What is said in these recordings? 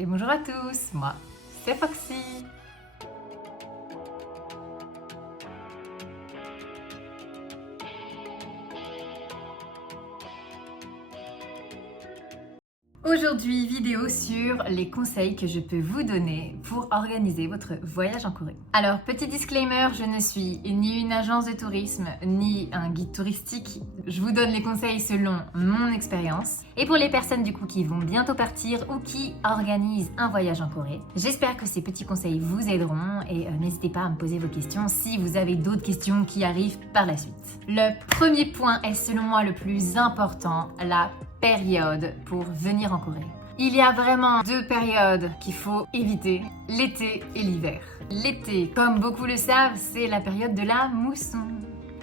Et bonjour à tous, moi c'est Foxy. Aujourd'hui, vidéo sur les conseils que je peux vous donner pour organiser votre voyage en Corée. Alors, petit disclaimer, je ne suis ni une agence de tourisme, ni un guide touristique. Je vous donne les conseils selon mon expérience. Et pour les personnes du coup qui vont bientôt partir ou qui organisent un voyage en Corée, j'espère que ces petits conseils vous aideront et n'hésitez pas à me poser vos questions si vous avez d'autres questions qui arrivent par la suite. Le premier point est selon moi le plus important, la période pour venir en Corée. Il y a vraiment deux périodes qu'il faut éviter, l'été et l'hiver. L'été, comme beaucoup le savent, c'est la période de la mousson.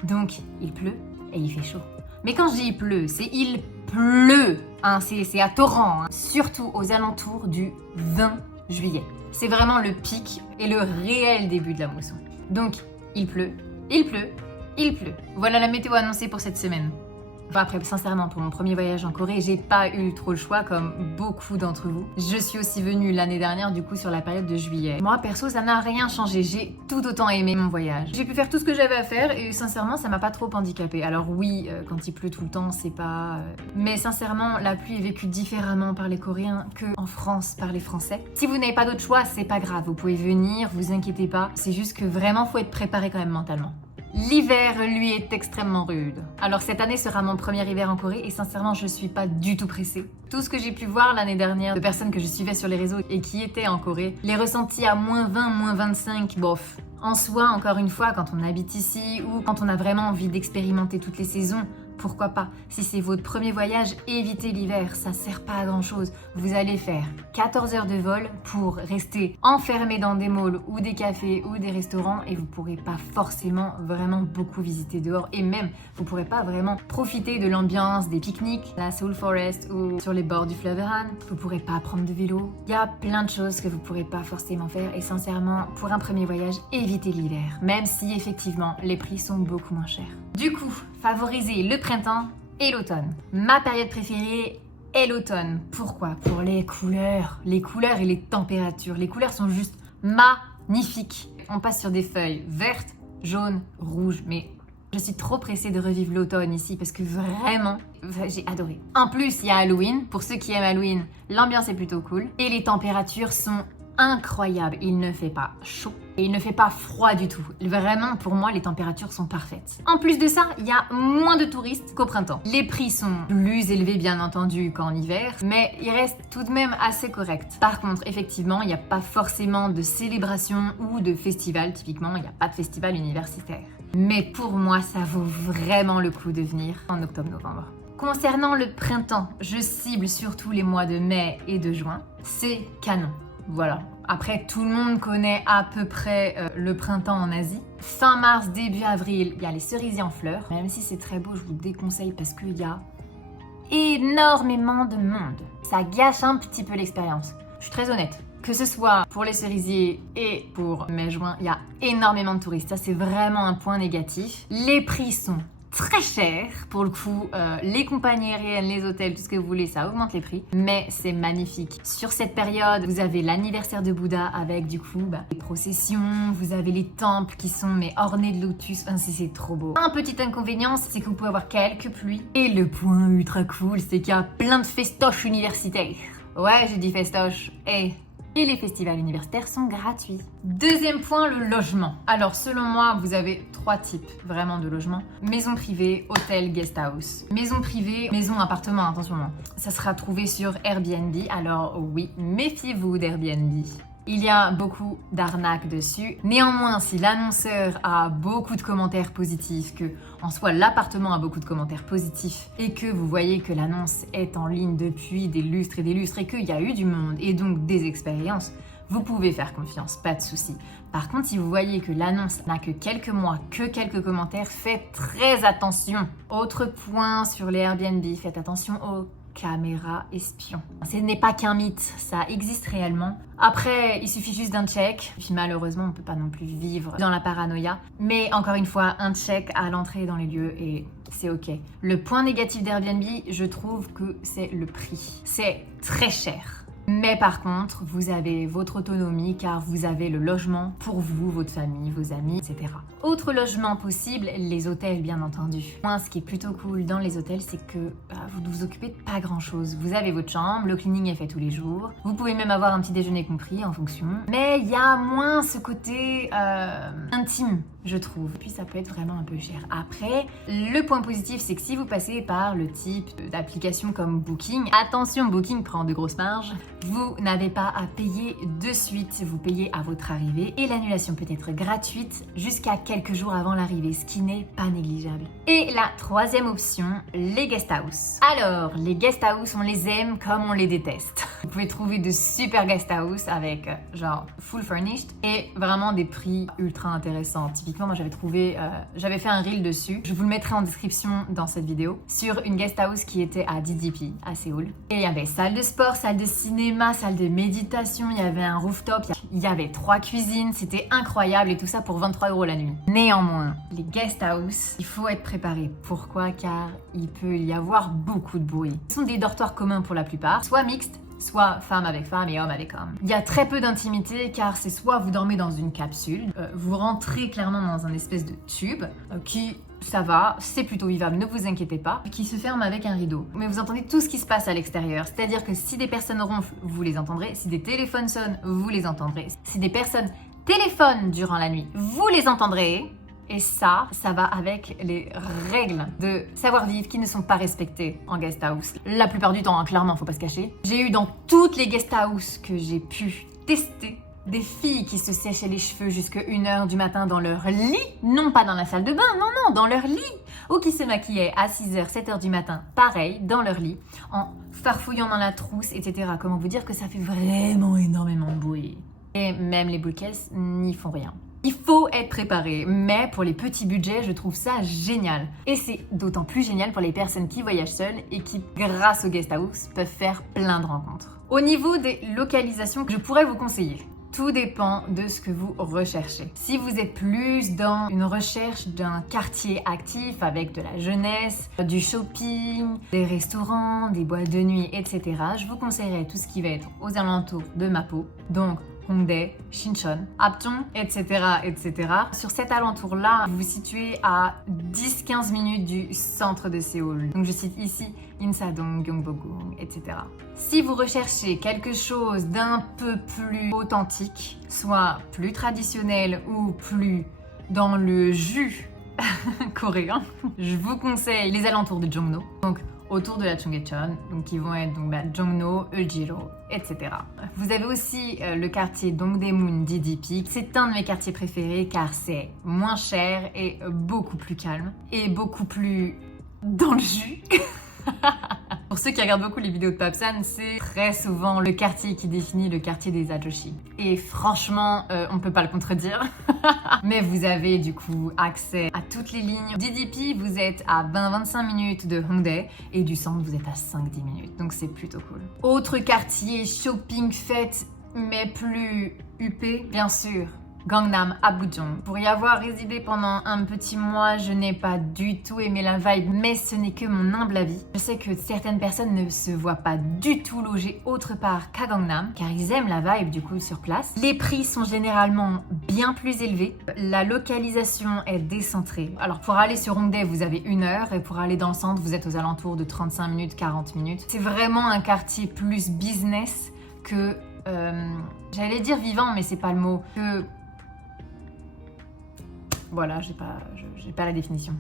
Donc, il pleut et il fait chaud. Mais quand je dis il pleut, c'est il pleut, hein, c'est à torrent, hein, surtout aux alentours du 20 juillet. C'est vraiment le pic et le réel début de la mousson. Donc, il pleut, il pleut, il pleut. Voilà la météo annoncée pour cette semaine. Enfin, après, sincèrement, pour mon premier voyage en Corée, j'ai pas eu trop le choix comme beaucoup d'entre vous. Je suis aussi venue l'année dernière, du coup, sur la période de juillet. Moi, perso, ça n'a rien changé. J'ai tout autant aimé mon voyage. J'ai pu faire tout ce que j'avais à faire et sincèrement, ça m'a pas trop handicapée. Alors oui, quand il pleut tout le temps, c'est pas... Mais sincèrement, la pluie est vécue différemment par les Coréens qu'en France par les Français. Si vous n'avez pas d'autre choix, c'est pas grave. Vous pouvez venir, vous inquiétez pas. C'est juste que vraiment, faut être préparé quand même mentalement. L'hiver, lui, est extrêmement rude. Alors cette année sera mon premier hiver en Corée et sincèrement, je suis pas du tout pressée. Tout ce que j'ai pu voir l'année dernière de personnes que je suivais sur les réseaux et qui étaient en Corée, les ressentis à -20, -25, bof. En soi, encore une fois, quand on habite ici ou quand on a vraiment envie d'expérimenter toutes les saisons, pourquoi pas? Si c'est votre premier voyage, évitez l'hiver, ça sert pas à grand chose. Vous allez faire 14 heures de vol pour rester enfermé dans des malls ou des cafés ou des restaurants et vous pourrez pas forcément vraiment beaucoup visiter dehors et même vous pourrez pas vraiment profiter de l'ambiance des pique-niques, la Seoul Forest ou sur les bords du fleuve Han. Vous pourrez pas prendre de vélo. Il y a plein de choses que vous pourrez pas forcément faire et sincèrement, pour un premier voyage, évitez l'hiver, même si effectivement les prix sont beaucoup moins chers. Du coup, favorisez le printemps et l'automne. Ma période préférée est l'automne. Pourquoi? Pour les couleurs et les températures. Les couleurs sont juste magnifiques. On passe sur des feuilles vertes, jaunes, rouges, mais je suis trop pressée de revivre l'automne ici parce que vraiment, j'ai adoré. En plus, il y a Halloween. Pour ceux qui aiment Halloween, l'ambiance est plutôt cool et les températures sont incroyable, il ne fait pas chaud et il ne fait pas froid du tout. Vraiment, pour moi, les températures sont parfaites. En plus de ça, il y a moins de touristes qu'au printemps. Les prix sont plus élevés, bien entendu, qu'en hiver, mais ils restent tout de même assez corrects. Par contre, effectivement, il n'y a pas forcément de célébration ou de festival. Typiquement, il n'y a pas de festival universitaire. Mais pour moi, ça vaut vraiment le coup de venir en octobre-novembre. Concernant le printemps, je cible surtout les mois de mai et de juin. C'est canon. Voilà. Après, tout le monde connaît à peu près le printemps en Asie. Fin mars, début avril, il y a les cerisiers en fleurs. Même si c'est très beau, je vous déconseille parce qu'il y a énormément de monde. Ça gâche un petit peu l'expérience. Je suis très honnête. Que ce soit pour les cerisiers et pour mai-juin, il y a énormément de touristes. Ça, c'est vraiment un point négatif. Les prix sont très cher pour le coup, les compagnies aériennes, les hôtels, tout ce que vous voulez, ça augmente les prix, mais c'est magnifique. Sur cette période, vous avez l'anniversaire de Bouddha avec du coup les processions, vous avez les temples qui sont ornés de lotus, enfin, c'est trop beau. Un petit inconvénient, c'est que vous pouvez avoir quelques pluies. Et le point ultra cool, c'est qu'il y a plein de festoches universitaires. Ouais, j'ai dit festoche. Et les festivals universitaires sont gratuits. Deuxième point, le logement. Alors selon moi, vous avez 3 types vraiment de logements. Maison privée, hôtel, guest house. Maison privée, maison, appartement, attention. Ça sera trouvé sur Airbnb. Alors oui, méfiez-vous d'Airbnb. Il y a beaucoup d'arnaques dessus. Néanmoins, si l'annonceur a beaucoup de commentaires positifs, que en soi l'appartement a beaucoup de commentaires positifs et que vous voyez que l'annonce est en ligne depuis des lustres et qu'il y a eu du monde et donc des expériences, vous pouvez faire confiance, pas de souci. Par contre, si vous voyez que l'annonce n'a que quelques mois, que quelques commentaires, faites très attention. Autre point sur les Airbnb, faites attention aux caméra espion. Ce n'est pas qu'un mythe, ça existe réellement. Après, il suffit juste d'un check. Puis malheureusement, on ne peut pas non plus vivre dans la paranoïa. Mais encore une fois, un check à l'entrée dans les lieux et c'est ok. Le point négatif d'Airbnb, je trouve que c'est le prix. C'est très cher. Mais par contre, vous avez votre autonomie car vous avez le logement pour vous, votre famille, vos amis, etc. Autre logement possible, les hôtels bien entendu. Moi, ce qui est plutôt cool dans les hôtels, c'est que vous ne vous occupez de pas grand chose. Vous avez votre chambre, le cleaning est fait tous les jours. Vous pouvez même avoir un petit déjeuner compris en fonction. Mais il y a moins ce côté intime, je trouve. Puis ça peut être vraiment un peu cher. Après, le point positif, c'est que si vous passez par le type d'application comme Booking, attention, Booking prend de grosses marges. Vous n'avez pas à payer de suite, vous payez à votre arrivée et l'annulation peut être gratuite jusqu'à quelques jours avant l'arrivée, ce qui n'est pas négligeable. Et la troisième option, les guest house. Alors, les guest house, on les aime comme on les déteste. Vous pouvez trouver de super guest house avec genre full furnished et vraiment des prix ultra intéressants. Typiquement, moi j'avais fait un reel dessus, je vous le mettrai en description dans cette vidéo, sur une guest house qui était à DDP, à Séoul. Et il y avait salle de sport, salle de cinéma, salle de méditation, il y avait un rooftop, il y avait 3 cuisines, c'était incroyable et tout ça pour 23 € la nuit. Néanmoins, les guest house, il faut être préparé. Pourquoi? Car il peut y avoir beaucoup de bruit. Ce sont des dortoirs communs pour la plupart, soit mixtes, soit femme avec femme et homme avec homme. Il y a très peu d'intimité car c'est soit vous dormez dans une capsule, vous rentrez clairement dans un espèce de tube qui, ça va, c'est plutôt vivable, ne vous inquiétez pas, qui se ferme avec un rideau. Mais vous entendez tout ce qui se passe à l'extérieur, c'est-à-dire que si des personnes ronflent, vous les entendrez, si des téléphones sonnent, vous les entendrez, si des personnes téléphonent durant la nuit, vous les entendrez. Et ça va avec les règles de savoir-vivre qui ne sont pas respectées en guest house. La plupart du temps, hein, clairement, faut pas se cacher. J'ai eu dans toutes les guest house que j'ai pu tester des filles qui se séchaient les cheveux jusqu'à 1h du matin dans leur lit, non pas dans la salle de bain, non, dans leur lit, ou qui se maquillaient à 6h, 7h du matin, pareil, dans leur lit, en farfouillant dans la trousse, etc. Comment vous dire que ça fait vraiment énormément de bruit. Et même les bouquets n'y font rien. Il faut être préparé, mais pour les petits budgets, je trouve ça génial. Et c'est d'autant plus génial pour les personnes qui voyagent seules et qui, grâce au guest house, peuvent faire plein de rencontres. Au niveau des localisations que je pourrais vous conseiller, tout dépend de ce que vous recherchez. Si vous êtes plus dans une recherche d'un quartier actif avec de la jeunesse, du shopping, des restaurants, des boîtes de nuit, etc., je vous conseillerais tout ce qui va être aux alentours de Mapo, donc Hongdae, Sinchon, Apton, etc., etc. Sur cet alentour-là, vous vous situez à 10-15 minutes du centre de Séoul. Donc je cite ici Insadong, Gyeongbokgung, etc. Si vous recherchez quelque chose d'un peu plus authentique, soit plus traditionnel ou plus dans le jus coréen, je vous conseille les alentours de Jongno. Donc autour de la Chungcheon, donc qui vont être Jongno, Eujiro, etc. Vous avez aussi le quartier Dongdaemun DDP. C'est un de mes quartiers préférés car c'est moins cher et beaucoup plus calme et beaucoup plus dans le jus. Pour ceux qui regardent beaucoup les vidéos de Papsan, c'est très souvent le quartier qui définit le quartier des Ajoshi. Et franchement, on peut pas le contredire. Mais vous avez du coup accès à toutes les lignes. DDP, vous êtes à 20-25 minutes de Hongdae et du centre, vous êtes à 5-10 minutes. Donc c'est plutôt cool. Autre quartier, shopping, fête, mais plus huppé, bien sûr. Gangnam, Apgujeong. Pour y avoir résidé pendant un petit mois, je n'ai pas du tout aimé la vibe, mais ce n'est que mon humble avis. Je sais que certaines personnes ne se voient pas du tout logées autre part qu'à Gangnam, car ils aiment la vibe du coup sur place. Les prix sont généralement bien plus élevés. La localisation est décentrée. Alors pour aller sur Hongdae, vous avez 1 heure, et pour aller dans le centre, vous êtes aux alentours de 35 minutes, 40 minutes. C'est vraiment un quartier plus business que... j'allais dire vivant, mais c'est pas le mot. Que... Voilà, j'ai pas la définition.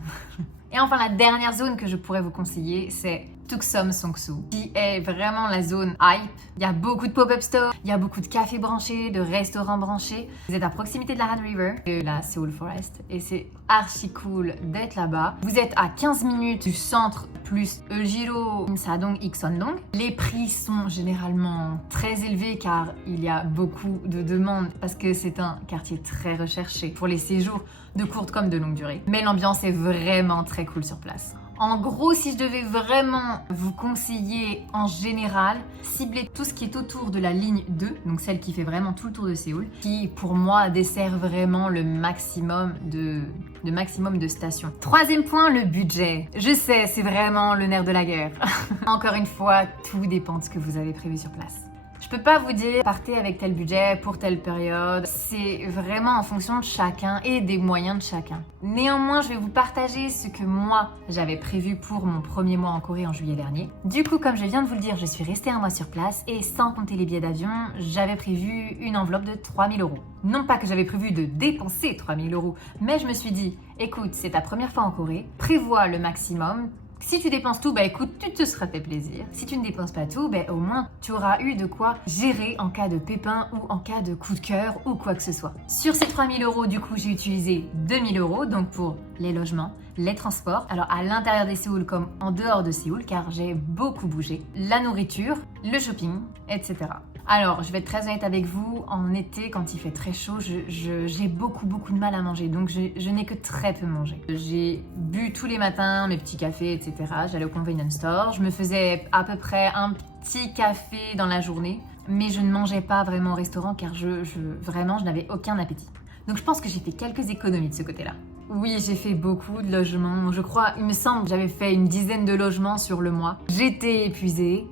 Et enfin, la dernière zone que je pourrais vous conseiller, c'est Tuksom Songsu, qui est vraiment la zone hype. Il y a beaucoup de pop-up stores, il y a beaucoup de cafés branchés, de restaurants branchés. Vous êtes à proximité de la Han River, de la Seoul Forest, et c'est archi cool d'être là-bas. Vous êtes à 15 minutes du centre plus Eujiro, Insadong, Iksondong. Les prix sont généralement très élevés car il y a beaucoup de demandes parce que c'est un quartier très recherché pour les séjours de courte comme de longue durée. Mais l'ambiance est vraiment très cool sur place. En gros, si je devais vraiment vous conseiller en général, ciblez tout ce qui est autour de la ligne 2, donc celle qui fait vraiment tout le tour de Séoul, qui pour moi dessert vraiment le maximum de stations. Troisième point, le budget. Je sais, c'est vraiment le nerf de la guerre. Encore une fois, tout dépend de ce que vous avez prévu sur place. Je peux pas vous dire partez avec tel budget pour telle période, c'est vraiment en fonction de chacun et des moyens de chacun. Néanmoins, je vais vous partager ce que moi j'avais prévu pour mon premier mois en Corée en juillet dernier. Du coup, comme je viens de vous le dire, je suis restée un mois sur place et sans compter les billets d'avion, j'avais prévu une enveloppe de 3 000 €. Non pas que j'avais prévu de dépenser 3 000 €, mais je me suis dit, écoute, c'est ta première fois en Corée, prévois le maximum. Si tu dépenses tout, écoute, tu te seras fait plaisir. Si tu ne dépenses pas tout, au moins tu auras eu de quoi gérer en cas de pépin ou en cas de coup de cœur ou quoi que ce soit. Sur ces 3 000 €, du coup, j'ai utilisé 2 000 €, donc pour les logements, les transports, alors à l'intérieur de Séoul comme en dehors de Séoul, car j'ai beaucoup bougé, la nourriture, le shopping, etc. Alors, je vais être très honnête avec vous, en été, quand il fait très chaud, j'ai beaucoup de mal à manger, donc je n'ai que très peu mangé. J'ai bu tous les matins mes petits cafés, etc. J'allais au convenience store, je me faisais à peu près un petit café dans la journée, mais je ne mangeais pas vraiment au restaurant car vraiment, je n'avais aucun appétit. Donc je pense que j'ai fait quelques économies de ce côté-là. Oui, j'ai fait beaucoup de logements. Je crois, il me semble que j'avais fait une dizaine de logements sur le mois. J'étais épuisée.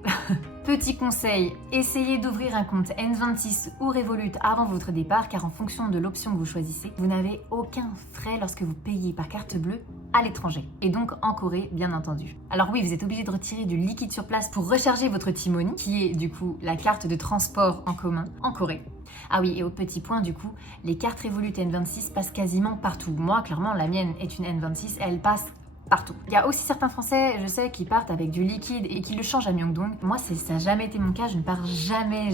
Petit conseil, essayez d'ouvrir un compte N26 ou Revolut avant votre départ car en fonction de l'option que vous choisissez, vous n'avez aucun frais lorsque vous payez par carte bleue à l'étranger et donc en Corée bien entendu. Alors oui, vous êtes obligé de retirer du liquide sur place pour recharger votre T-Money qui est du coup la carte de transport en commun en Corée. Ah oui, et au petit point du coup, les cartes Revolut N26 passent quasiment partout. Moi clairement la mienne est une N26, elle passe partout. Il y a aussi certains Français, je sais, qui partent avec du liquide et qui le changent à Myeongdong. Moi, ça n'a jamais été mon cas. Je ne pars jamais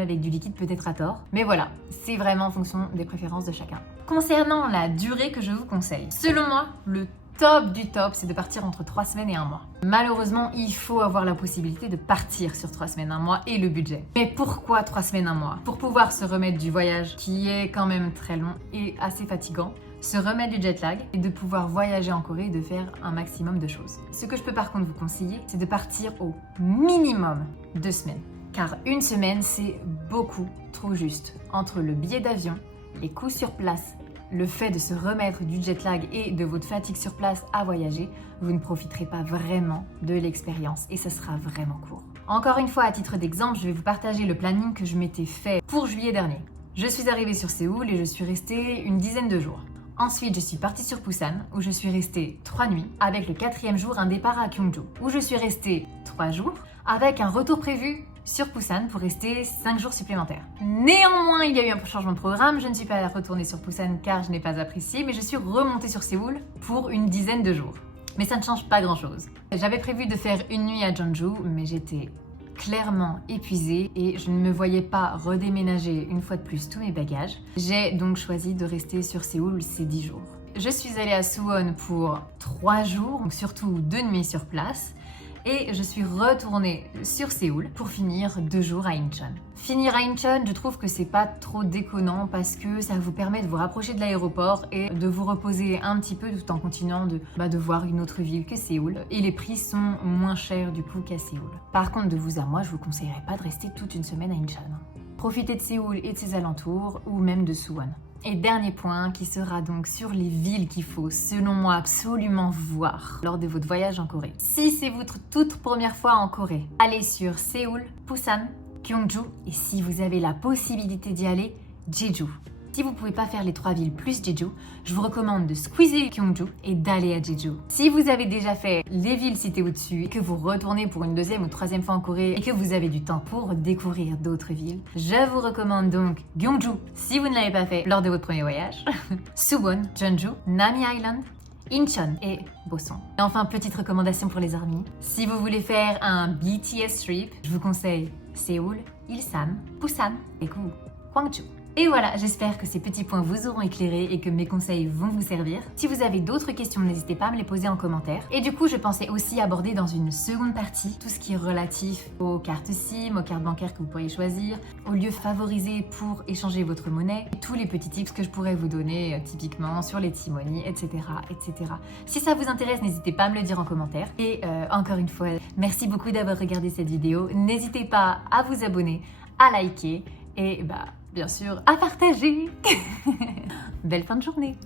avec du liquide, peut-être à tort. Mais voilà, c'est vraiment en fonction des préférences de chacun. Concernant la durée que je vous conseille, selon moi, le top du top, c'est de partir entre 3 semaines et 1 mois. Malheureusement, il faut avoir la possibilité de partir sur 3 semaines, 1 mois et le budget. Mais pourquoi 3 semaines, 1 mois? Pour pouvoir se remettre du voyage qui est quand même très long et assez fatigant, se remettre du jet lag et de pouvoir voyager en Corée et de faire un maximum de choses. Ce que je peux par contre vous conseiller, c'est de partir au minimum 2 semaines. Car 1 semaine, c'est beaucoup trop juste. Entre le billet d'avion, les coûts sur place, le fait de se remettre du jet lag et de votre fatigue sur place à voyager, vous ne profiterez pas vraiment de l'expérience et ça sera vraiment court. Encore une fois, à titre d'exemple, je vais vous partager le planning que je m'étais fait pour juillet dernier. Je suis arrivée sur Séoul et je suis restée une dizaine de jours. Ensuite, je suis partie sur Busan, où je suis restée 3 nuits, avec le 4e jour un départ à Gyeongju, où je suis restée 3 jours, avec un retour prévu sur Busan pour rester 5 jours supplémentaires. Néanmoins, il y a eu un changement de programme, je ne suis pas retournée sur Busan car je n'ai pas apprécié, mais je suis remontée sur Séoul pour une dizaine de jours. Mais ça ne change pas grand-chose. J'avais prévu de faire une nuit à Jeonju, mais j'étais clairement épuisée et je ne me voyais pas redéménager une fois de plus tous mes bagages. J'ai donc choisi de rester sur Séoul ces 10 jours. Je suis allée à Suwon pour 3 jours, donc surtout 2 nuits sur place. Et je suis retournée sur Séoul pour finir 2 jours à Incheon. Finir à Incheon, je trouve que c'est pas trop déconnant parce que ça vous permet de vous rapprocher de l'aéroport et de vous reposer un petit peu tout en continuant de voir une autre ville que Séoul. Et les prix sont moins chers du coup qu'à Séoul. Par contre, de vous à moi, je vous conseillerais pas de rester toute une semaine à Incheon. Profitez de Séoul et de ses alentours ou même de Suwon. Et dernier point qui sera donc sur les villes qu'il faut, selon moi, absolument voir lors de votre voyage en Corée. Si c'est votre toute première fois en Corée, allez sur Séoul, Busan, Gyeongju et si vous avez la possibilité d'y aller, Jeju. Si vous ne pouvez pas faire les 3 villes plus Jeju, je vous recommande de squeezer Gyeongju et d'aller à Jeju. Si vous avez déjà fait les villes citées au-dessus et que vous retournez pour une 2e ou 3e fois en Corée et que vous avez du temps pour découvrir d'autres villes, je vous recommande donc Gyeongju si vous ne l'avez pas fait lors de votre premier voyage, Suwon, Jeonju, Nami Island, Incheon et Boseong. Et enfin, petite recommandation pour les armies. Si vous voulez faire un BTS trip, je vous conseille Séoul, Ilsan, Busan et Gwangju. Et voilà, j'espère que ces petits points vous auront éclairé et que mes conseils vont vous servir. Si vous avez d'autres questions, n'hésitez pas à me les poser en commentaire. Et du coup, je pensais aussi aborder dans une seconde partie tout ce qui est relatif aux cartes SIM, aux cartes bancaires que vous pourriez choisir, aux lieux favorisés pour échanger votre monnaie, et tous les petits tips que je pourrais vous donner typiquement sur les T-Money, etc., etc. Si ça vous intéresse, n'hésitez pas à me le dire en commentaire. Et encore une fois, merci beaucoup d'avoir regardé cette vidéo. N'hésitez pas à vous abonner, à liker et bien sûr, à partager. Belle fin de journée.